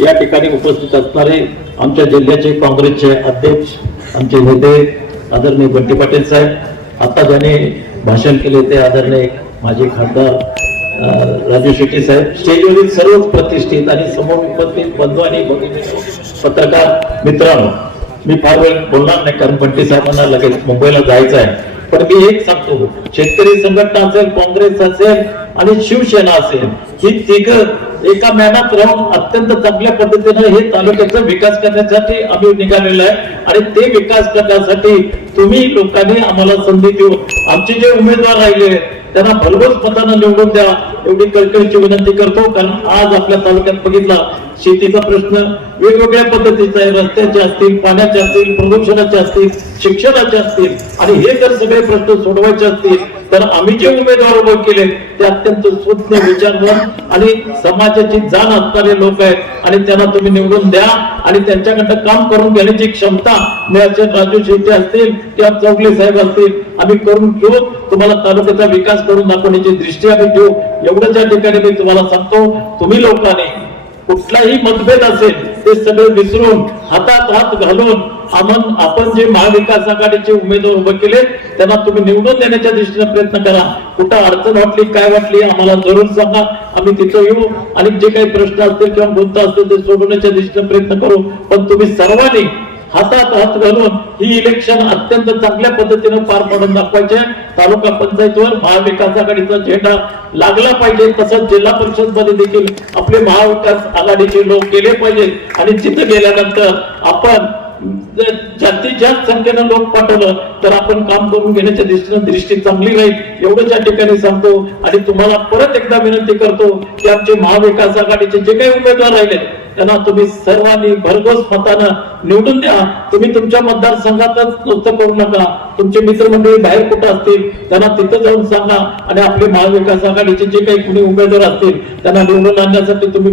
या ठिकाणी उपस्थित असणारे आमच्या जिल्ह्याचे काँग्रेसचे अध्यक्ष आमचे नेते आदरणीय बंटी पाटील साहेब, आता ज्याने भाषण केले ते आदरणीय माजी खासदार राजू शेट्टी साहेब, स्टेजवरील सर्वच प्रतिष्ठित आणि समोर उपस्थित बंधू आणि पत्रकार मित्रांनो, मी फार वेळ बोलणार नाही कारण बंटी साहेबांना लगेच मुंबईला जायचं आहे. पण मी एक सांगतो, शेतकरी संघटना असेल, काँग्रेस असेल आणि शिवसेना असेल, ही तिघं एका मॅनात राहून अत्यंत चांगल्या पद्धतीने हे तालुक्याचा विकास करण्यासाठी आम्ही निघालेलो आहे आणि ते विकास करण्यासाठी तुम्ही लोकांनी आम्हाला संधी देऊ. आमचे जे उमेदवार राहिले त्यांना भरघोस मतानं निवडून द्या एवढी कळकळीची विनंती करतो. कारण आज आपल्या तालुक्यात बघितला शेतीचा प्रश्न वेगवेगळ्या पद्धतीचा आहे, रस्त्याचे असतील, पाण्याचे असतील, प्रदूषणाचे असतील, शिक्षणाचे असतील आणि हे जर सगळे प्रश्न सोडवायचे असतील तर आम्ही जे उमेदवार उभे केले ते अत्यंत सुज्ञ विचारवान आणि समाजाची जाण असणारे लोक आहेत आणि त्यांना तुम्ही निवडून द्या आणि त्यांच्याकडनं काम करून घेण्याची क्षमता मिळायचे राजू शेट्टी असतील किंवा चौगले साहेब असतील आम्ही करून घेऊ. तुम्हाला तालुक्याचा विकास करून दाखवण्याची दृष्टी आम्ही ठेवू. एवढं ज्या ठिकाणी मी तुम्हाला सांगतो, तुम्ही लोकांनी कुठलाही मतभेद असेल ते सगळे विसरून हातात हात घालून आपण जे महाविकास आघाडीचे उमेदवार उभे केले त्यांना तुम्ही निवडून देण्याच्या दृष्टीने प्रयत्न करा. कुठं अडचण वाटली काय वाटली आम्हाला जरूर सांगा, आम्ही तिथं येऊ आणि जे काही प्रश्न असतील किंवा मुद्दा असतील ते सोडवण्याच्या दृष्टीने प्रयत्न करू. पण तुम्ही सर्वांनी हातात हात घालून ही इलेक्शन अत्यंत चांगल्या पद्धतीने पार पाडून दाखवायचे. तालुका पंचायतवर महाविकास आघाडीचा झेंडा लागला पाहिजे, तसंच जिल्हा परिषद मध्ये देखील आपले महाविकास आघाडीचे लोक गेले पाहिजे आणि तिथे गेल्यानंतर आपण जास्तीत जास्त संख्येनं लोक पाठवलं तर आपण काम करून घेण्याच्या दृष्टी चांगली राहील. एवढं त्या ठिकाणी सांगतो आणि तुम्हाला परत एकदा विनंती करतो की आमचे महाविकास आघाडीचे जे काही उमेदवार राहिले त्यांना तुम्ही सर्वांनी भरघोस मतानं निवडून द्या. तुम्ही तुमच्या मतदारसंघातच नुसतं करू नका, तुमचे मित्रमंडळी बाहेर कुठं असतील त्यांना तिथं जाऊन सांगा आणि आपले महाविकास आघाडीचे जे काही कुणी उमेदवार असतील त्यांना निवडून आणण्यासाठी तुम्ही